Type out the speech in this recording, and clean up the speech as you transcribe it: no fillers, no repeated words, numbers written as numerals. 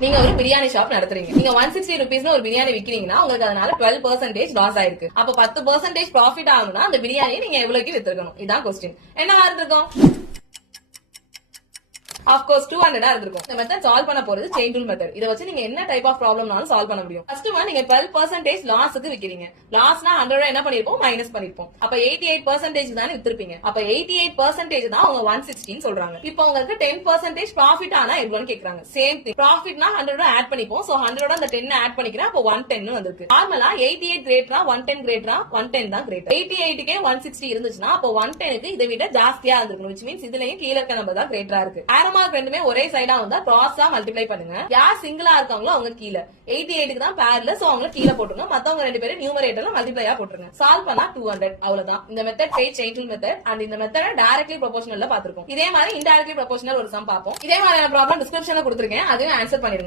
நீங்க ஒரு பிரியாணி ஷாப் நடத்துறீங்க. நீங்க 160 rupees ஒரு பிரியாணி விக்கிறீங்கன்னா உங்களுக்கு அதனால 12% லாஸ் ஆயிருக்கு. அப்ப 10% ப்ராஃபிட் ஆகணும்னா அந்த பிரியாணியை நீங்க எவ்வளவுக்கு வித்துக்கணும்? இதான் கொஸ்டின். என்னவா இருந்திருக்கும்? ஆஃப்கோர்ஸ் 200 இருந்திருக்கும். இந்த மெத்தட் சால்வ் பண்ண போறது செயின் ரூல் மெத்தட். இதை வச்சு நீங்க என்ன டைப் ஆஃப் ப்ராப்ளம்னாலும் சால்வ் பண்ண முடியும். ஃபர்ஸ்ட் ஒன், நீங்க 12% லாஸ்க்கு விக்கிறீங்க. லாஸ்னா 100 என்ன பண்ணிருப்போம்? மைனஸ் பண்ணிருப்போம். அப்ப 88% தானே வித்திருப்பீங்க. அப்ப 88% தான் அவங்க 160 சொல்றாங்க. இப்போ உங்களுக்கு 10% ப்ராஃபிட் ஆனா எவ்வளவுன்னு கேக்குறாங்க. Same thing. ப்ராஃபிட்னா 100 ஆட் பண்ணிப்போம். சோ 100 அந்த 10 ஆட் பண்ணிக்கிறேன். அப்போ 110 வந்திருக்கு. நார்மலா 88 கிரேட்டரா 110 கிரேட்டரா? 110 தான் கிரேட்டர். 88க்கே 160 இருந்துச்சுன்னா அப்போ 110க்கு இதை விட ஜாஸ்தியா இருந்திருக்கும். which means இதுலயும் கீழ இருக்க நம்பர் தான் கிரேட்டரா இருக்கு. மார்க் ரெண்டுமே ஒரே சைடா வந்தா கிராஸா மல்டிப்ளை பண்ணுங்க. யார் சிங்கிளா இருக்காங்களோ அவங்க கீழ, 88க்கு தான் பேர்ல, சோ அவங்க கீழ போட்டுருங்க. மத்தவங்க ரெண்டு பேரும் நியூமரேட்டர்ல மல்டிப்ளையா போட்டுருங்க. சால்வ் பண்ணா 200. அவ்வளவுதான். இந்த method chain rule method. And இந்த மெத்தட டைரக்ட்லி ப்ரொபோஷனல்ல பாத்துருக்கோம். இதே மாதிரி இன்டைரக்ட்லி ப்ரொபோஷனல் ஒரு சம் பார்ப்போம். இதே மாதிரியான ப்ராப்ளம் டிஸ்கிரிப்ஷன்ல கொடுத்திருக்கேன். அதையும் ஆன்சர் பண்ணிருங்க.